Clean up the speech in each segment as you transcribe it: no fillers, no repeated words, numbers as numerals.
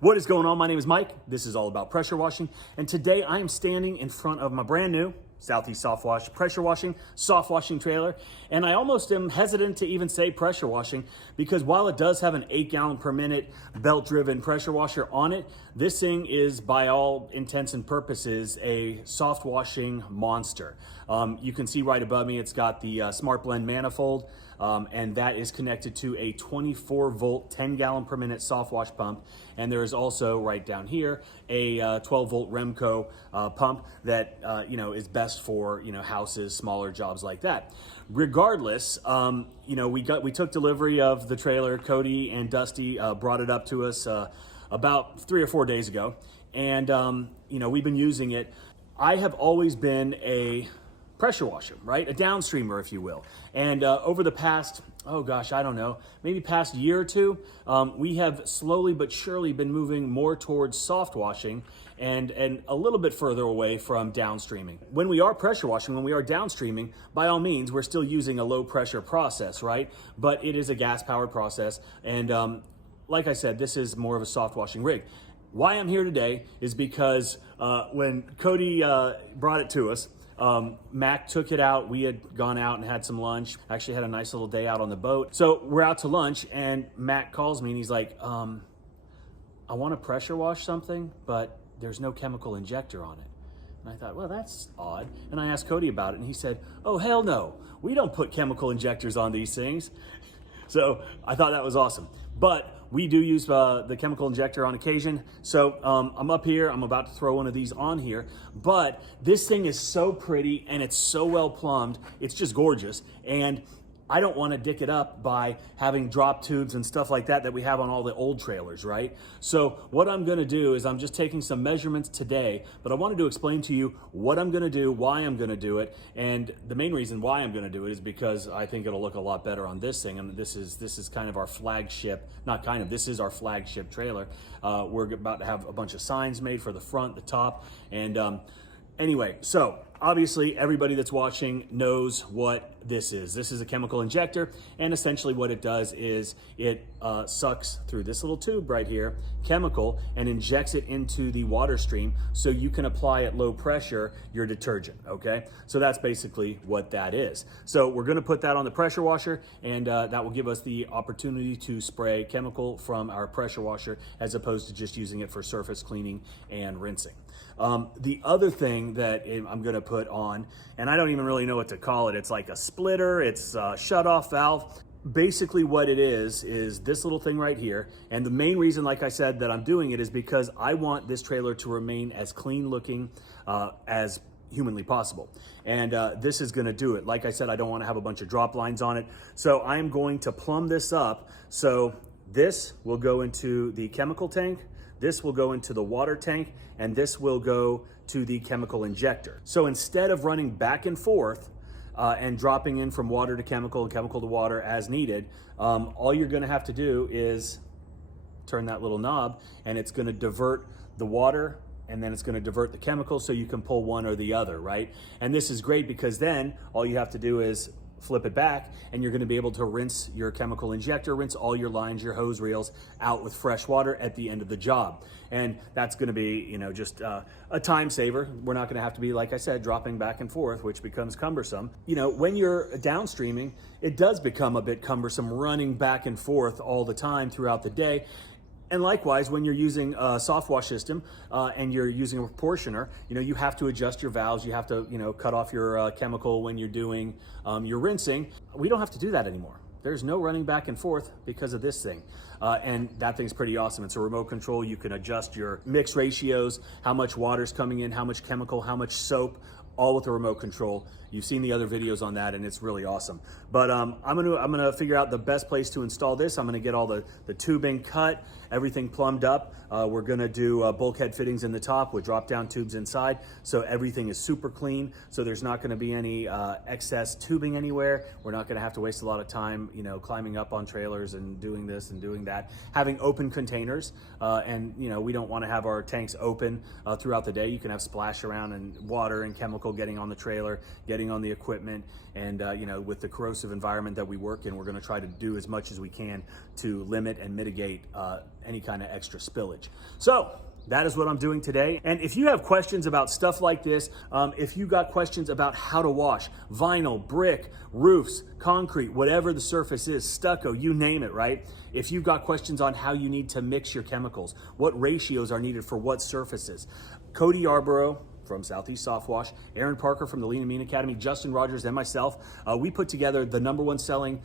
What is going on? My name is Mike. This is all about pressure washing. And today I am standing in front of my brand new Southeast Softwash pressure washing, soft washing trailer. And I almost am hesitant to even say pressure washing because while it does have an 8 gallon per minute belt driven pressure washer on it, this thing is by all intents and purposes a soft washing monster. You can see right above me, it's got the Smart Blend manifold. And that is connected to a 24 volt, 10 gallon per minute soft wash pump. And there is also right down here a 12 volt Remco pump that is best for houses, smaller jobs like that. Regardless, we took delivery of the trailer. Cody and Dusty brought it up to us about 3 or 4 days ago, and we've been using it. I have always been a pressure washer, right? A downstreamer, if you will. And over the past, maybe past year or two, we have slowly but surely been moving more towards soft washing and a little bit further away from downstreaming. When we are pressure washing, when we are downstreaming, by all means, we're still using a low pressure process, right? But it is a gas powered process. And like I said, this is more of a soft washing rig. Why I'm here today is because when Cody brought it to us, Mac took it out. We had gone out and had some lunch. Actually had a nice little day out on the boat. So we're out to lunch and Mac calls me and he's like, I want to pressure wash something, but there's no chemical injector on it. And I thought, well, that's odd. And I asked Cody about it and he said, oh, hell no. We don't put chemical injectors on these things. So I thought that was awesome. But we do use the chemical injector on occasion. So I'm up here, I'm about to throw one of these on here, but this thing is so pretty and it's so well plumbed. It's just gorgeous. And I don't want to dick it up by having drop tubes and stuff like that we have on all the old trailers, right? So what I'm going to do is I'm just taking some measurements today, but I wanted to explain to you what I'm going to do, why I'm going to do it. And the main reason why I'm going to do it is because I think it'll look a lot better on this thing. And this is kind of our flagship, this is our flagship trailer. We're about to have a bunch of signs made for the front, the top, and anyway, so obviously everybody that's watching knows what this is. This is a chemical injector, and essentially what it does is it sucks through this little tube right here, chemical, and injects it into the water stream so you can apply at low pressure your detergent, okay? So that's basically what that is. So we're gonna put that on the pressure washer, and that will give us the opportunity to spray chemical from our pressure washer as opposed to just using it for surface cleaning and rinsing. The other thing that I'm gonna put on, and I don't even really know what to call it, it's like a splitter, it's a shut-off valve. Basically what it is this little thing right here. And the main reason, like I said, that I'm doing it is because I want this trailer to remain as clean looking as humanly possible. And this is gonna do it. Like I said, I don't wanna have a bunch of drop lines on it. So I'm going to plumb this up. So this will go into the chemical tank, this will go into the water tank, and this will go to the chemical injector. So instead of running back and forth and dropping in from water to chemical and chemical to water as needed, all you're gonna have to do is turn that little knob and it's gonna divert the water and then it's gonna divert the chemical so you can pull one or the other, right? And this is great because then all you have to do is flip it back and you're going to be able to rinse your chemical injector, rinse all your lines, your hose reels out with fresh water at the end of the job. And that's going to be, just a time saver. We're not going to have to be, like I said, dropping back and forth, which becomes cumbersome. When you're downstreaming, it does become a bit cumbersome running back and forth all the time throughout the day. And likewise, when you're using a soft wash system and you're using a proportioner, you have to adjust your valves. You have to, cut off your chemical when you're doing your rinsing. We don't have to do that anymore. There's no running back and forth because of this thing. And that thing's pretty awesome. It's a remote control. You can adjust your mix ratios, how much water's coming in, how much chemical, how much soap, all with the remote control. You've seen the other videos on that and it's really awesome. But I'm gonna figure out the best place to install this. I'm gonna get all the tubing cut, everything plumbed up. We're gonna do bulkhead fittings in the top with drop down tubes inside. So everything is super clean. So there's not gonna be any excess tubing anywhere. We're not gonna have to waste a lot of time, climbing up on trailers and doing this and doing that. Having open containers and we don't wanna have our tanks open throughout the day. You can have splash around and water and chemical getting on the trailer, getting on the equipment, and with the corrosive environment that we work in, we're going to try to do as much as we can to limit and mitigate any kind of extra spillage. So that is what I'm doing today. And if you have questions about stuff like this, if you got questions about how to wash vinyl, brick, roofs, concrete, whatever the surface is, stucco, you name it, right? If you've got questions on how you need to mix your chemicals, what ratios are needed for what surfaces, Cody Yarborough from Southeast Softwash, Aaron Parker from the Lean and Mean Academy, Justin Rogers, and myself, we put together the #1 selling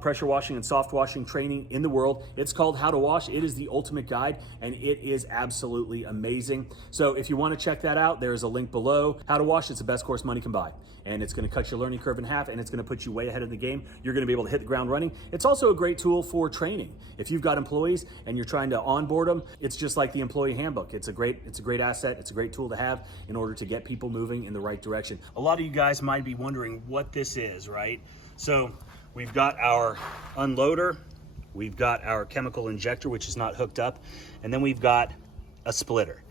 pressure washing and soft washing training in the world. It's called How to Wash. It is the ultimate guide, and it is absolutely amazing. So if you want to check that out, there is a link below. How to Wash, it's the best course money can buy. And it's going to cut your learning curve in half, and it's going to put you way ahead of the game. You're going to be able to hit the ground running. It's also a great tool for training. If you've got employees and you're trying to onboard them, it's just like the employee handbook. It's a great asset. It's a great tool to have in order to get people moving in the right direction. A lot of you guys might be wondering what this is, right? So we've got our unloader, we've got our chemical injector, which is not hooked up, and then we've got a splitter.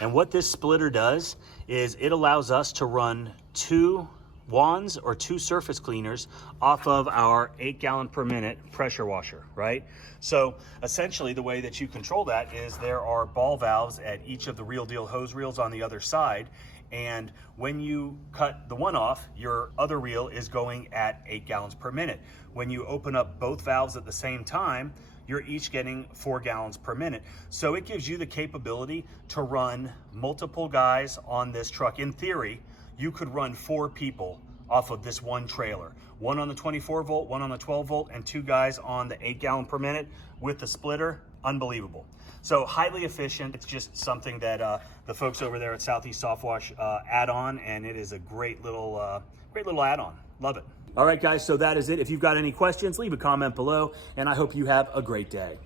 And what this splitter does is it allows us to run 2 wands or 2 surface cleaners off of our 8 gallon per minute pressure washer, right? So essentially the way that you control that is there are ball valves at each of the Real Deal hose reels on the other side. And when you cut the one off, your other reel is going at 8 gallons per minute. When you open up both valves at the same time, you're each getting 4 gallons per minute. So it gives you the capability to run multiple guys on this truck. In theory, you could run 4 people off of this one trailer. One on the 24 volt, one on the 12 volt, and 2 guys on the 8 gallon per minute with the splitter. Unbelievable. So highly efficient. It's just something that the folks over there at Southeast Softwash add on, and it is a great little add-on. Love it. All right, guys, so that is it. If you've got any questions, leave a comment below, and I hope you have a great day.